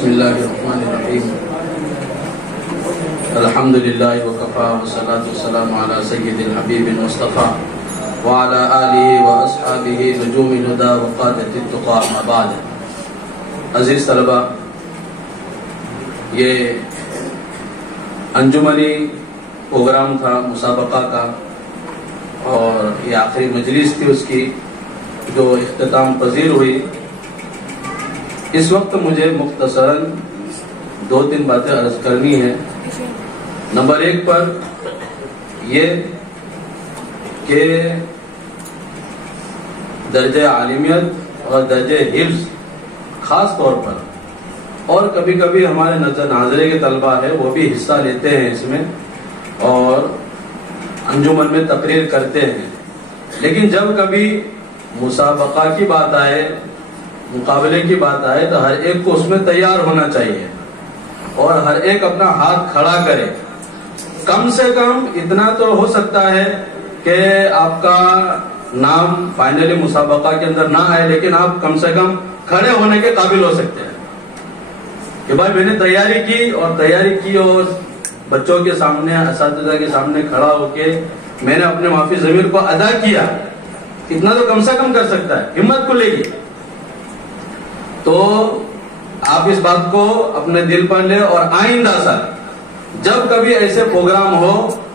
بسم اللہ الرحمن الرحیم الحمدللہ وکفا والصلاة والسلام علی سید الحبیب المصطفیٰ وعلی آلہ واصحابہ نجوم الہدی وقادۃ التقی اما بعد۔ عزیز طلبہ، یہ انجمنی پروگرام تھا مسابقہ کا اور یہ آخری مجلس تھی اس کی جو اختتام پذیر ہوئی۔ اس وقت مجھے مختصراً 2-3 باتیں عرض کرنی ہیں۔ نمبر 1 پر یہ کہ درجہ عالمیت اور درجہ حفظ خاص طور پر، اور کبھی کبھی ہمارے ناظرے کے طلبہ ہے وہ بھی حصہ لیتے ہیں اس میں اور انجمن میں تقریر کرتے ہیں، لیکن جب کبھی مسابقہ کی بات آئے، مقابلے کی بات آئے تو ہر ایک کو اس میں تیار ہونا چاہیے اور ہر ایک اپنا ہاتھ کھڑا کرے۔ کم سے کم اتنا تو ہو سکتا ہے کہ آپ کا نام فائنلی مسابقہ کے اندر نہ آئے، لیکن آپ کم سے کم کھڑے ہونے کے قابل ہو سکتے ہیں کہ بھائی میں نے تیاری کی اور بچوں کے سامنے، اساتذہ کے سامنے کھڑا ہو کے میں نے اپنے معافی ضمیر کو ادا کیا۔ اتنا تو کم سے کم کر سکتا ہے، ہمت کو لے گی۔ تو آپ اس بات کو اپنے دل پر لے اور آئندہ سال جب کبھی ایسے پروگرام ہو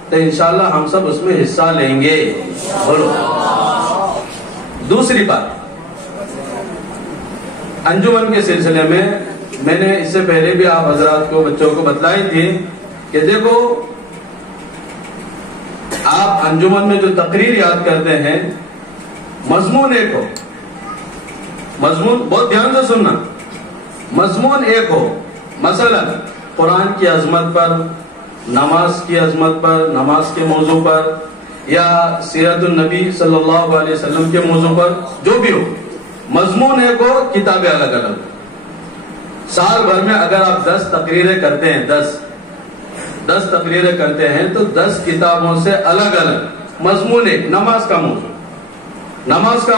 تو انشاءاللہ ہم سب اس میں حصہ لیں گے۔ بولو۔ دوسری بات، انجمن کے سلسلے میں نے اس سے پہلے بھی آپ حضرات کو، بچوں کو بتلائی تھی کہ دیکھو آپ انجمن میں جو تقریر یاد کرتے ہیں، مضمون ایک ہو، مضمون بہت دھیان سے سننا، مضمون ایک ہو۔ مثلا قرآن کی عظمت پر، نماز کی عظمت پر، نماز کے موضوع پر، یا سیرت النبی صلی اللہ علیہ وسلم کے موضوع پر، جو بھی ہو مضمون ایک ہو، کتابیں الگ الگ ہو۔ سال بھر میں اگر آپ 10 تقریریں کرتے ہیں، 10 تقریریں کرتے ہیں تو 10 کتابوں سے الگ الگ مضمون ایک، نماز کا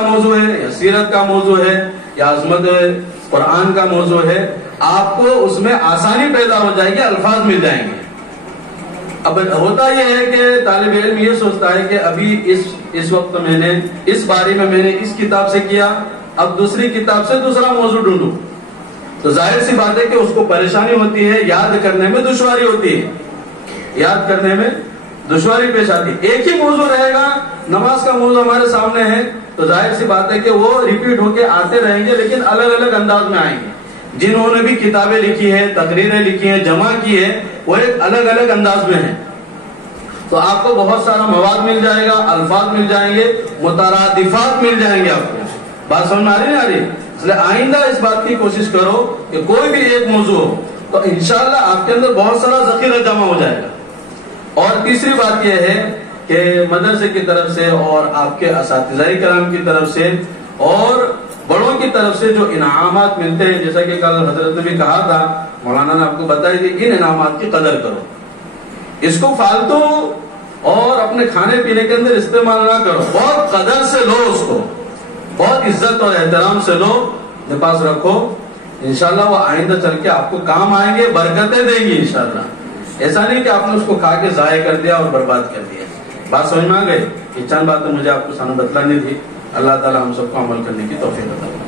موضوع ہے یا سیرت کا موضوع ہے یا عظمت قرآن کا موضوع ہے، آپ کو اس میں آسانی پیدا ہو جائے گی، الفاظ مل جائیں گے۔ اب ہوتا یہ ہے کہ طالب علم یہ سوچتا ہے کہ ابھی اس وقت میں نے اس باری میں نے اس کتاب سے کیا، اب دوسری کتاب سے دوسرا موضوع ڈھونڈوں، تو ظاہر سی بات ہے کہ اس کو پریشانی ہوتی ہے، یاد کرنے میں دشواری ہوتی ہے، یاد کرنے میں دشواری پیش آتی ہے۔ ایک ہی موضوع رہے گا، نماز کا موضوع ہمارے سامنے ہے تو ظاہر سی بات ہے کہ وہ ریپیٹ ہو کے آتے رہیں گے، لیکن الگ الگ انداز میں آئیں گے۔ جنہوں نے بھی کتابیں لکھی ہیں، تقریریں لکھی ہیں، جمع کی ہے، وہ ایک الگ الگ انداز میں ہیں، تو آپ کو بہت سارا مواد مل جائے گا، الفاظ مل جائیں گے، مترادفات مل جائیں گے۔ آپ کو بات سمجھ میں آ رہی؟ اس لیے آئندہ اس بات کی کوشش کرو کہ کوئی بھی ایک موضوع ہو تو انشاءاللہ آپ کے اندر بہت سارا ذخیرہ جمع ہو جائے گا۔ اور تیسری بات یہ ہے کہ مدرسے کی طرف سے اور آپ کے اساتذہ کرام کی طرف سے اور بڑوں کی طرف سے جو انعامات ملتے ہیں، جیسا کہ کل حضرت نے بھی کہا تھا، مولانا نے آپ کو بتائی تھی، ان انعامات کی قدر کرو، اس کو فالتو اور اپنے کھانے پینے کے اندر استعمال نہ کرو، بہت قدر سے لو، اس کو بہت عزت اور احترام سے لو، اپنے پاس رکھو، انشاءاللہ وہ آئندہ چل کے آپ کو کام آئیں گے، برکتیں دیں گی انشاءاللہ۔ ایسا نہیں کہ آپ نے اس کو کھا کے ضائع کر دیا اور برباد کر دیا۔ بات سمجھ میں آ گئی؟ یہ چند باتیں مجھے آپ کو سامنے بتلانی تھی۔ اللہ تعالی ہم سب کو عمل کرنے کی توفیق عطا فرمائے۔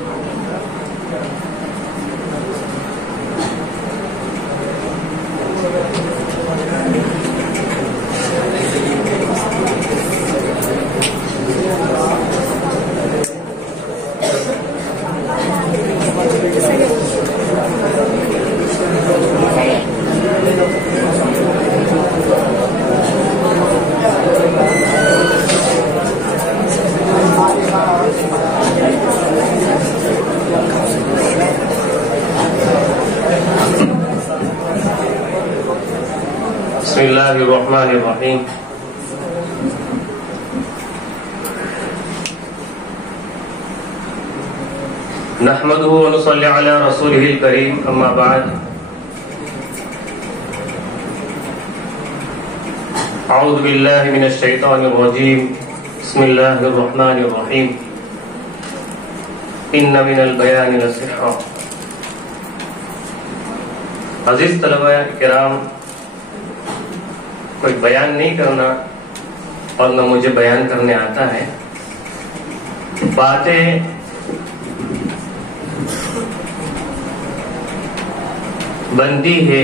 بسم اللہ الرحمن الرحیم۔ نحمده ونصلي على رسوله الكريم، اما بعد، اعوذ باللہ من الشیطان الرجیم، بسم اللہ الرحمن الرحیم۔ ان من البیان لسحرا عزیز طلبہ کرام، کوئی بیان نہیں کرنا اور نہ مجھے بیان کرنے آتا ہے. باتیں بنتی ہے،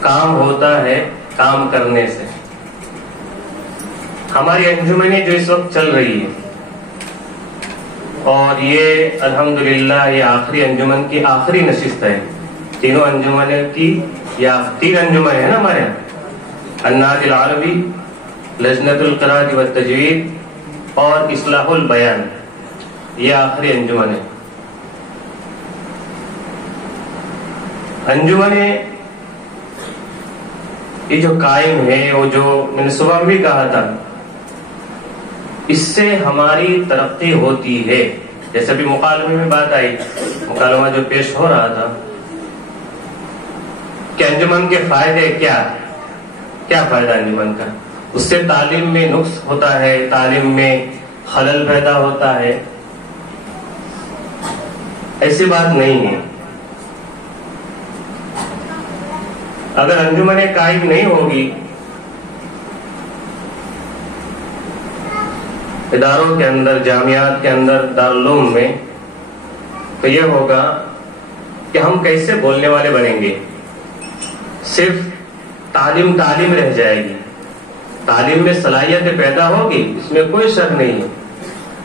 کام ہوتا ہے کام کرنے سے. ہماری انجمنیں جو اس وقت چل رہی ہے، اور یہ الحمدللہ یہ آخری انجمن کی آخری نشست ہے. تینوں انجمنیں کی یا 3 انجمن ہے نا ہمارے یہاں، النادی العربی، لجنۃ القراءۃ والتجوید اور اصلاح البیان، یہ آخری انجمن ہے. انجمنیں یہ جو قائم ہے، وہ جو میں نے صبح بھی کہا تھا، اس سے ہماری ترقی ہوتی ہے. جیسے بھی مکالمے میں بات آئی، مکالمہ جو پیش ہو رہا تھا کہ انجمن کے فائدے کیا فائدہ انجمن کا. اس سے تعلیم میں نقص ہوتا ہے، تعلیم میں خلل پیدا ہوتا ہے، ایسی بات نہیں ہے. اگر انجمنیں قائم نہیں ہوگی اداروں کے اندر، جامعات کے اندر، دارالعلوم میں، تو یہ ہوگا کہ ہم کیسے بولنے والے بنیں گے. صرف تعلیم رہ جائے گی. تعلیم میں صلاحیت پیدا ہوگی، اس میں کوئی شک نہیں ہے.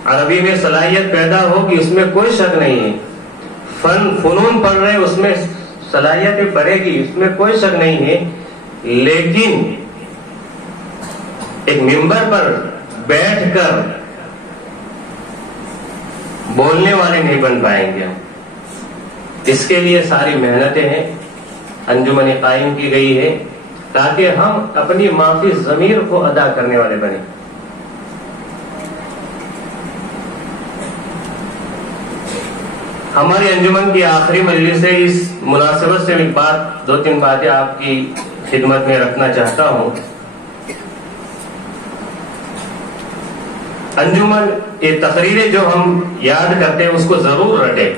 عربی میں صلاحیت پیدا ہوگی، اس میں کوئی شک نہیں ہے. فنون پڑھ رہے اس میں صلاحیت بڑھے گی، اس میں کوئی شک نہیں ہے. لیکن ایک منبر پر بیٹھ کر بولنے والے نہیں بن پائیں گے. اس کے لیے ساری محنتیں ہیں، انجمن قائم کی گئی ہے تاکہ ہم اپنی معافی ضمیر کو ادا کرنے والے بنیں. ہماری انجمن کی آخری مجلس ہے. اس مناسبت سے ایک بات، 2-3 باتیں آپ کی خدمت میں رکھنا چاہتا ہوں. انجمن یہ تقریریں جو ہم یاد کرتے ہیں اس کو ضرور رٹے،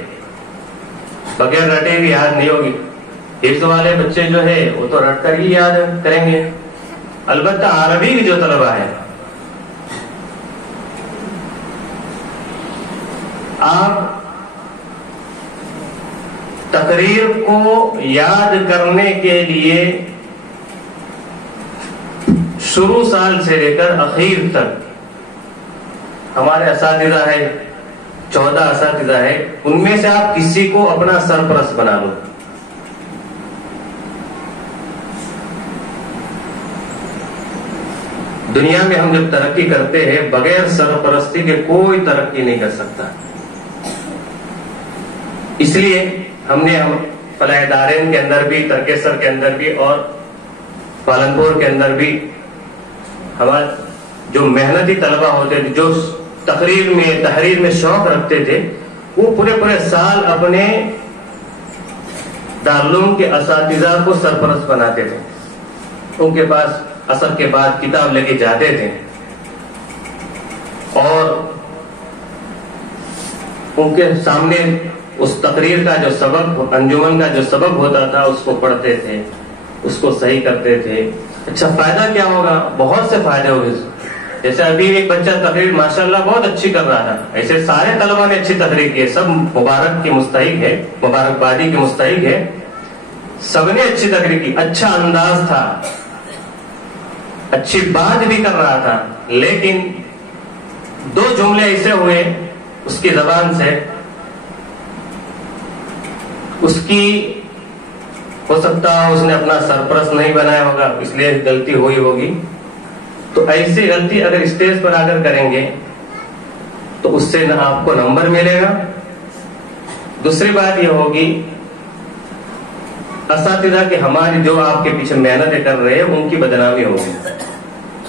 بغیر رٹے بھی یاد نہیں ہوگی. حفظ والے بچے جو ہے وہ تو رٹ کر ہی یاد کریں گے. البتہ عربی کی جو طلبہ ہے، آپ تقریر کو یاد کرنے کے لیے شروع سال سے لے کر اخیر تک ہمارے اساتذہ ہے، 14 اساتذہ ہے، ان میں سے آپ کسی کو اپنا سرپرست بنا لو. دنیا میں ہم جب ترقی کرتے ہیں بغیر سرپرستی کے کوئی ترقی نہیں کر سکتا. اس لیے ہم نے فلاح دارین کے اندر بھی، ترکیسر کے اندر بھی اور پالنپور کے اندر بھی ہمارے جو محنتی طلبہ ہوتے تھے، جو تحریر میں شوق رکھتے تھے، وہ پورے سال اپنے دارالعلوم کے اساتذہ کو سرپرست بناتے تھے. ان کے پاس عصر کے بعد کتاب لے کے جاتے تھے اور ان کے سامنے اس تقریر کا جو سبق، انجمن کا جو سبق ہوتا تھا اس کو پڑھتے تھے، اس کو صحیح کرتے تھے. اچھا فائدہ کیا ہوگا؟ بہت سے فائدے ہوگے. جیسے ابھی ایک بچہ تقریر ماشاءاللہ بہت اچھی کر رہا تھا، ایسے سارے طلبہ نے اچھی تقریر کی، سب مبارک کے مستحق ہے، مبارکبادی کے مستحق ہے. سب نے اچھی تقریر کی، اچھا انداز تھا، اچھی بات بھی کر رہا تھا. لیکن 2 جملے ایسے ہوئے اس کی زبان سے، اس کی ہو سکتا ہے اس نے اپنا سرپرست نہیں بنایا ہوگا، اس لیے غلطی ہوئی ہوگی. تو ایسی غلطی اگر اسٹیج پر آ کر کریں گے تو اس سے نہ آپ کو نمبر ملے گا. دوسری بات یہ ہوگی اساتذہ کے ہماری جو آپ کے پیچھے محنتیں کر رہے ہیں ان کی بدنامی ہوگی.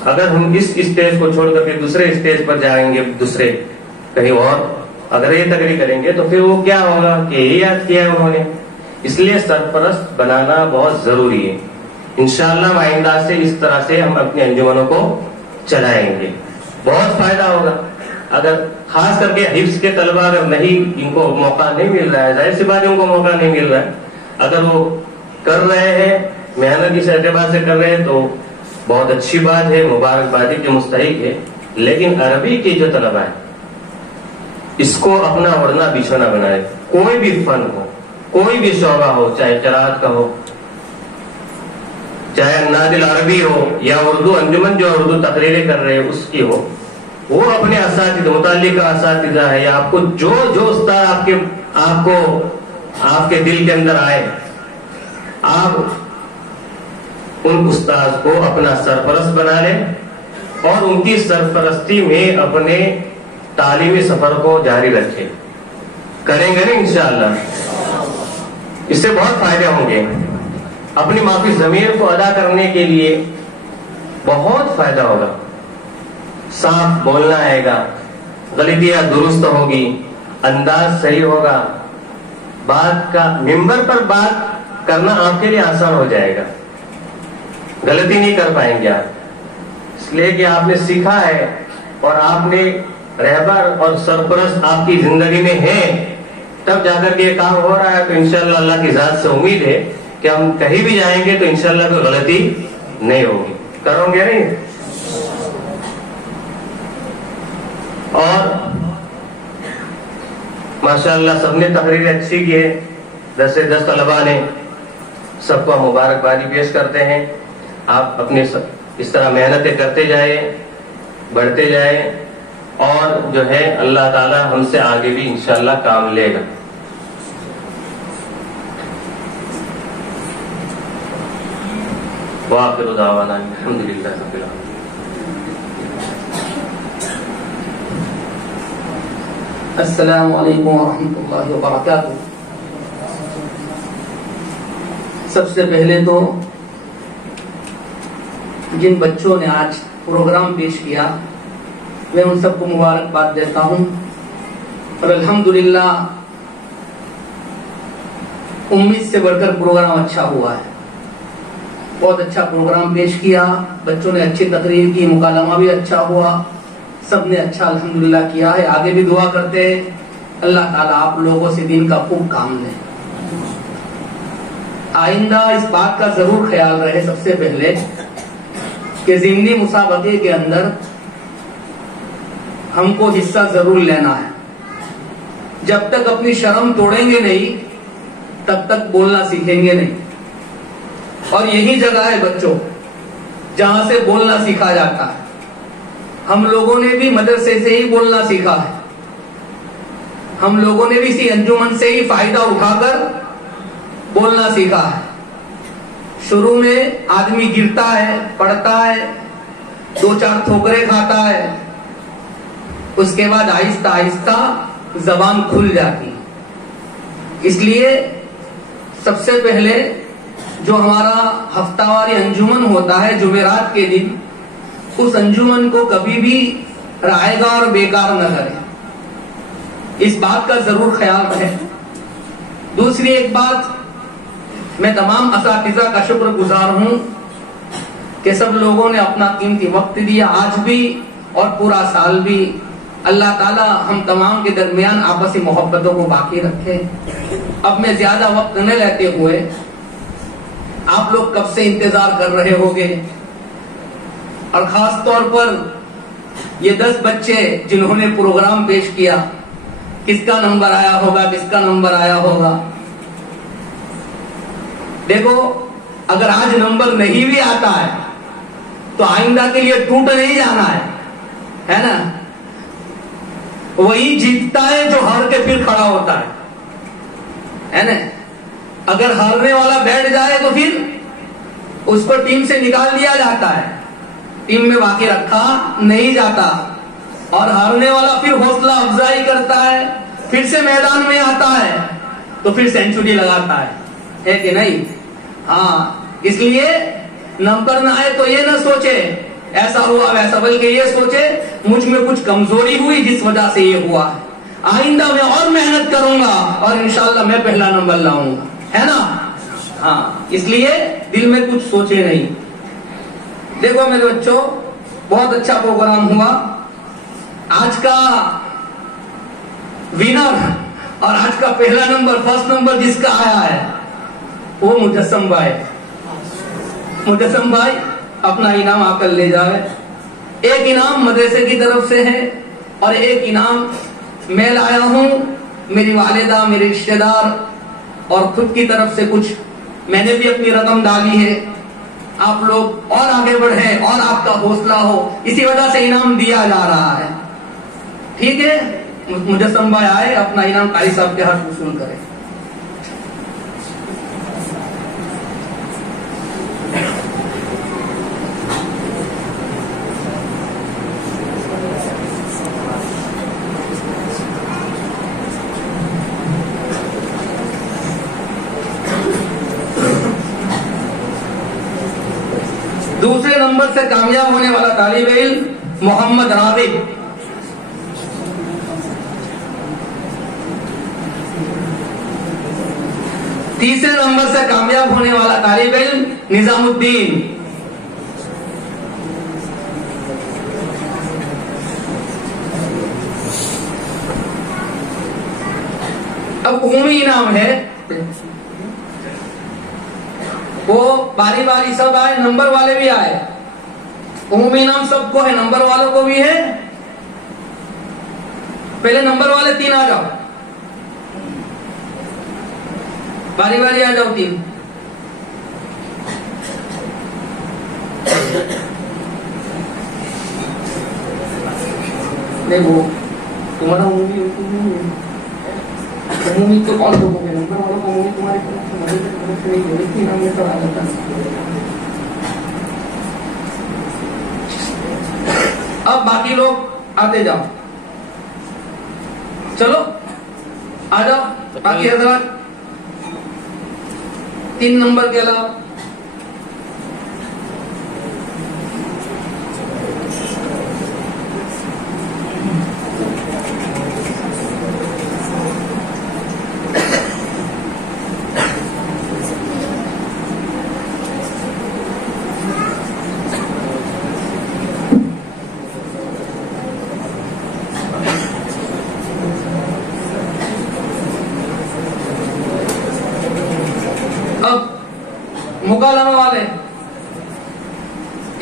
اگر ہم اس اسٹیج کو چھوڑ کر پھر دوسرے اسٹیج پر جائیں گے، دوسرے کہیں اور اگر یہ تقریر کریں گے تو پھر وہ کیا ہوگا کہ یہ یاد کیا ہے انہوں نے. اس لیے سرپرست بنانا بہت ضروری ہے. انشاءاللہ آئندہ سے اس طرح سے ہم اپنے انجمنوں کو چلائیں گے، بہت فائدہ ہوگا. اگر خاص کر کے حفظ کے طلبہ اگر نہیں، ان کو موقع نہیں مل رہا ہے، ظاہر سی بات ان کو موقع نہیں مل رہا ہے. اگر وہ کر رہے ہیں محنت اس اعتبار سے کر رہے ہیں تو بہت اچھی بات ہے, مبارکبادی کے مستحق ہے. لیکن عربی کے جو طلبہ ہیں اس کو اپنا اوڑھنا بچھونا بنائے. کوئی بھی فن ہو, کوئی بھی شعبہ ہو, چاہے قرات کا ہو, چاہے الناد العربی ہو, یا اردو انجمن جو اردو تقریریں کر رہے ہیں اس کی ہو, وہ اپنے اساتذہ متعلقہ اساتذہ ہے یا آپ کو جو استاد آپ کے دل کے اندر آئے, آپ ان استاد کو اپنا سرپرست بنا لیں اور ان کی سرپرستی میں اپنے تعلیمی سفر کو جاری رکھیں. کریں گے نا انشاءاللہ, اس سے بہت فائدے ہوں گے. اپنی معافی ضمیر کو ادا کرنے کے لیے بہت فائدہ ہوگا. صاف بولنا آئے گا, غلطیاں درست ہوگی, انداز صحیح ہوگا, بات کا منبر پر بات کرنا آپ کے لیے آسان ہو جائے گا, غلطی نہیں کر پائیں گے آپ, اس لیے کہ آپ نے سیکھا ہے اور آپ نے رہبر اور سرپرست آپ کی زندگی میں ہے, تب جا کر کے یہ کام ہو رہا ہے. تو انشاءاللہ اللہ کی ذات سے امید ہے کہ ہم کہیں بھی جائیں گے تو انشاءاللہ کوئی غلطی نہیں ہوگی. کرو گے نہیں؟ اور ماشاءاللہ سب نے تقریر اچھی کی ہے, 10 سے 10 طلباء نے, سب کو مبارکبادی پیش کرتے ہیں. آپ اپنے اس طرح محنتیں کرتے جائیں, بڑھتے جائیں, اور جو ہے اللہ تعالی ہم سے آگے بھی انشاءاللہ کام لے گا. وآخر دعوانا الحمدللہ رب العالمین. السلام علیکم ورحمۃ اللہ وبرکاتہ. سب سے پہلے تو جن بچوں نے آج پروگرام پیش کیا میں ان سب کو مبارکباد دیتا ہوں, اور الحمدللہ امید سے بڑھ کر پروگرام اچھا ہوا ہے. بہت اچھا پروگرام پیش کیا, بچوں نے اچھی تقریر کی, مکالمہ بھی اچھا ہوا, سب نے اچھا الحمدللہ کیا ہے. آگے بھی دعا کرتے ہیں اللہ تعالیٰ آپ لوگوں سے دین کا خوب کام لے. آئندہ اس بات کا ضرور خیال رہے سب سے پہلے کہ ضمنی مسابقے کے اندر ہم کو حصہ ضرور لینا ہے. جب تک اپنی شرم توڑیں گے نہیں تب تک بولنا سیکھیں گے نہیں. اور یہی جگہ ہے بچوں جہاں سے بولنا سیکھا جاتا ہے. ہم لوگوں نے بھی مدرسے سے ہی بولنا سیکھا ہے, ہم لوگوں نے بھی اسی انجمن سے ہی فائدہ اٹھا کر بولنا سیکھا ہے. شروع میں آدمی گرتا ہے, پڑتا ہے, 2-4 ٹھوکریں کھاتا ہے, اس کے بعد آہستہ آہستہ زبان کھل جاتی. اس لیے سب سے پہلے جو ہمارا ہفتہ واری انجمن ہوتا ہے جمعرات کے دن, اس انجمن کو کبھی بھی رائے گا اور بیکار نہ کریں. اس بات کا ضرور خیال رکھیں. دوسری ایک بات, میں تمام اساتذہ کا شکر گزار ہوں کہ سب لوگوں نے اپنا قیمتی وقت دیا آج بھی اور پورا سال بھی. اللہ تعالی ہم تمام کے درمیان آپسی محبتوں کو باقی رکھے. اب میں زیادہ وقت نہ لیتے ہوئے, آپ لوگ کب سے انتظار کر رہے ہوگے, اور خاص طور پر یہ 10 بچے جنہوں نے پروگرام پیش کیا, کس کا نمبر آیا ہوگا, کس کا نمبر آیا ہوگا. دیکھو اگر آج نمبر نہیں بھی آتا ہے تو آئندہ کے لیے ٹوٹ نہیں جانا ہے نا. وہی جیتتا ہے جو ہار کے پھر کھڑا ہوتا ہے نا. اگر ہارنے والا بیٹھ جائے تو پھر اس کو ٹیم سے نکال دیا جاتا ہے, ٹیم میں باقی رکھا نہیں جاتا. اور ہارنے والا پھر حوصلہ افزائی کرتا ہے, پھر سے میدان میں آتا ہے تو پھر سینچری لگاتا ہے کہ نہیں. ہاں, اس لیے نمبر نہ آئے تو یہ نہ سوچے ایسا ہوا ویسا, بلکہ یہ سوچے مجھ میں کچھ کمزوری ہوئی جس وجہ سے یہ ہوا ہے, آئندہ میں اور محنت کروں گا اور انشاءاللہ میں پہلا نمبر لاؤں گا, ہے نا. ہاں, اس لیے دل میں کچھ سوچے نہیں. دیکھو میرے بچوں, بہت اچھا پروگرام ہوا. آج کا ونر اور آج کا پہلا نمبر, فرسٹ نمبر جس کا آیا ہے وہ مجسم بھائی. مجسم بھائی اپنا انعام آ کر لے جائے. ایک انعام مدرسے کی طرف سے ہے اور ایک انعام میں لایا ہوں. میری والدہ, میرے رشتے دار اور خود کی طرف سے کچھ میں نے بھی اپنی رقم ڈالی ہے. آپ لوگ اور آگے بڑھیں اور آپ کا حوصلہ ہو, اسی وجہ سے انعام دیا جا رہا ہے. ٹھیک ہے, مجسم بھائی آئے, اپنا انعام قاری صاحب کے ہاتھ وصول کریں. دوسرے نمبر سے کامیاب ہونے والا طالب علم محمد راغب. تیسرے نمبر سے کامیاب ہونے والا طالب علم نظام الدین. اب عمومی انعام ہے, وہ باری باری سب آئے, نمبر والے بھی آئے. عمومی انعام سب کو ہے, نمبر والوں کو بھی ہے. پہلے نمبر والے 3 آ جاؤ, باری باری آ جاؤ 3. نہیں وہ تمہارا عمومی تو کون لوگوں کے نمبر والوں کو عمومی تمہارے نام میں سب آ جاتا ہے. اب باقی لوگ آتے جاؤ, چلو آ جاؤ باقی حضرات. 3 نمبر کے علاوہ مکالمہ والے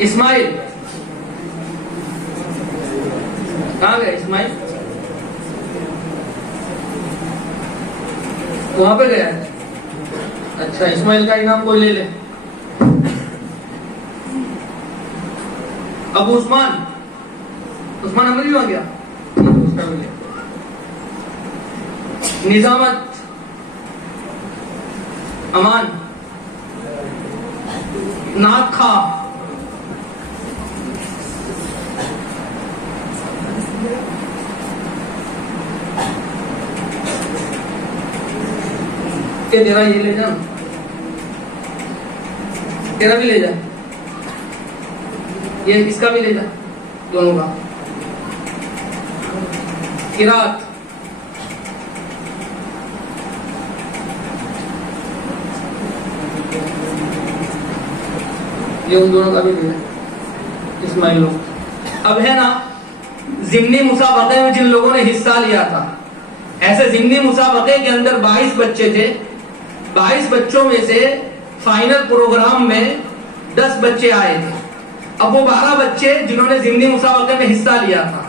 اسماعیل کہاں گئے؟ اسماعیل وہاں پہ گیا. اچھا, اسماعیل کا انعام کوئی لے لے. ابو عثمان عمر بھی ہو گیا, اس کا بھی لے. نظامت امان نعت خواہ کہ تیرا یہ لے جا, تیرا بھی لے جا, یہ اس کا بھی لے جا, دونوں کا. قرات یہ ان دونوں کا بھی لے جا. اسماعیل لوگ اب ہے نا ضمنی مسابقے میں جن لوگوں نے حصہ لیا تھا, ایسے ضمنی مسابقے کے اندر 22 بچے تھے. 22 بچوں میں سے فائنل پروگرام میں 10 بچے آئے تھے. اب وہ 12 بچے جنہوں نے ضمنی مسابقے میں حصہ لیا تھا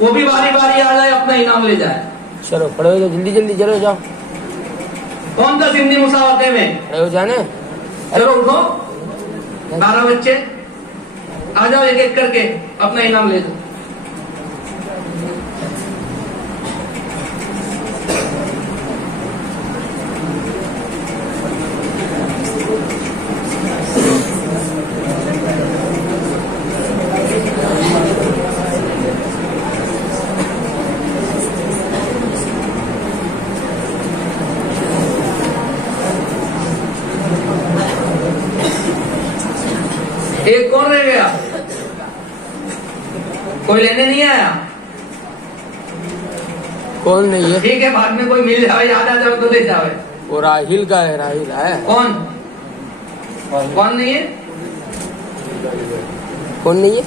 وہ بھی باری باری آ جائے, اپنا انعام لے جائے. چلو پڑھو جلدی جلدی, چلو جاؤ. کون تھا ضمنی مسابقے میں؟ جانے. چلو اٹھو, 12 بچے آ جاؤ, ایک ایک کر کے اپنا انعام لے دو. ایک کون رہ گیا؟ کوئی لینے نہیں آیا؟ کون نہیں ہے؟ ٹھیک ہے, بعد میں کوئی مل جائے, یاد آ جائے تو لے جاؤ. وہ راہیل کا ہے, راہیل ہے. کون کون نہیں ہے؟ کون نہیں ہے؟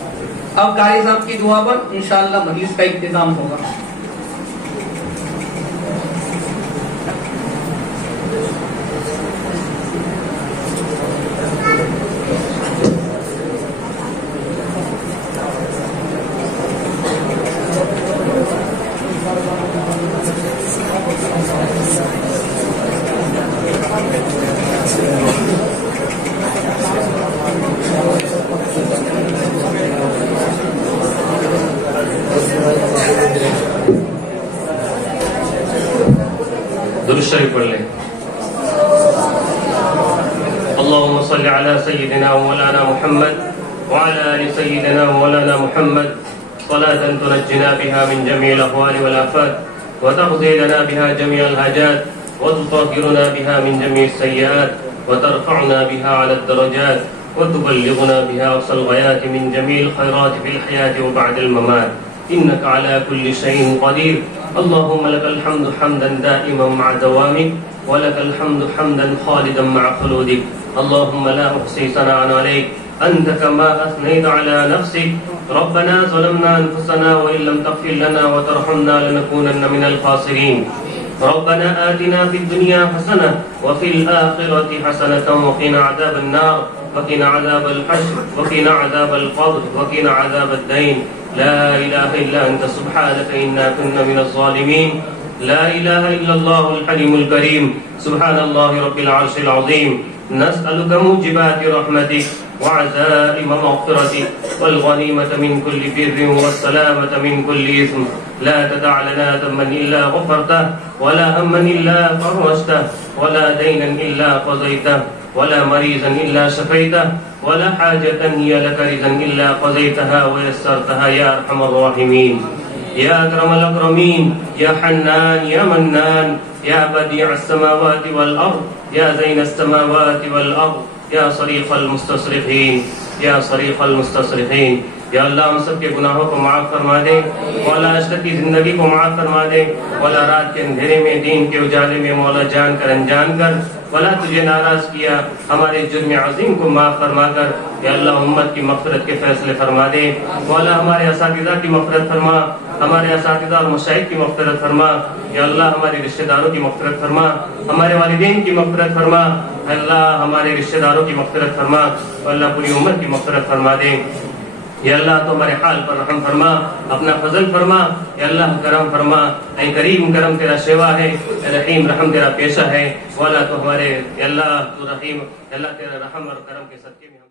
اب قاری صاحب کی دعا پر انشاءاللہ مجلس کا اختتام ہوگا. درود شریف پڑھ لیں. اللهم صل على سيدنا ومولانا محمد وعلى آل سيدنا ومولانا محمد صلاة تنجنا بها من جميع الأهوال والآفات وتقضي لنا بها جميع الحاجات وتطهرنا بها من جميع السيئات وترفعنا بها على الدرجات وتبلغنا بها أقصى الغايات من جميع الخيرات في الحياة وبعد الممات إنك على كل شيء قدير. اللهم لك الحمد حمدا دائما مع دوامك ولك الحمد حمدا خالدا مع خلودك. اللهم لا أحصي ثناء عليك أنت كما أثنيت على نفسك. ربنا ظلمنا أنفسنا وإن لم تغفر لنا وترحمنا لنكونن من الخاسرين. ربنا آتنا في الدنيا حسنة وفي الآخرة حسنة وقنا عذاب النار وقنا عذاب الحشر وقنا عذاب القبر وقنا عذاب الدين. لا إله إلا أنت سبحانك إنا كنا من الظالمين. لا إله إلا الله الحليم الكريم. سبحان الله رب العرش العظيم. نسألك موجبات رحمتك وعزائم مغفرتك والغنيمة من كل بر والسلامة من كل إثم. لا تدع لنا ذنبا إلا غفرته ولا هما إلا فرجته ولا دينا إلا قضيته ولا مريضا إلا شفيته ولا حاجة هي لك رضا إلا قضيتها ويسرتها يا أرحم الراحمين. يا أكرم الأكرمين يا حنان يا منان يا بديع السماوات والأرض يا زين السماوات والأرض يا صريخ المستصرخين يا صريخ المستصرخين. یا اللہ ہم سب کے گناہوں کو معاف فرما دے. مولا اشرف کی زندگی کو معاف فرما دے. مولا رات کے اندھیرے میں دین کے اجالے میں مولا جان کر انجان کر مولا تجھے ناراض کیا ہمارے جرم عظیم کو معاف فرما کر یا اللہ امت کی مغفرت کے فیصلے فرما دے. مولا ہمارے اساتذہ کی مغفرت فرما. ہمارے اساتذہ اور مشائخ کی مغفرت فرما. یا اللہ ہمارے رشتہ داروں کی مغفرت فرما. ہمارے والدین کی مغفرت فرما. اللہ ہمارے رشتہ داروں کی مغفرت فرما. اللہ پوری امت کی مغفرت فرما دے. یا اللہ تو ہمارے حال پر رحم فرما. اپنا فضل فرما. یا اللہ کرم فرما. اے کریم کرم تیرا سیوا ہے. اے رحیم رحم تیرا پیشہ ہے. والا تو ہمارے یا اللہ تو رحیم. اللہ تیرا رحم اور کرم کے صدقے میں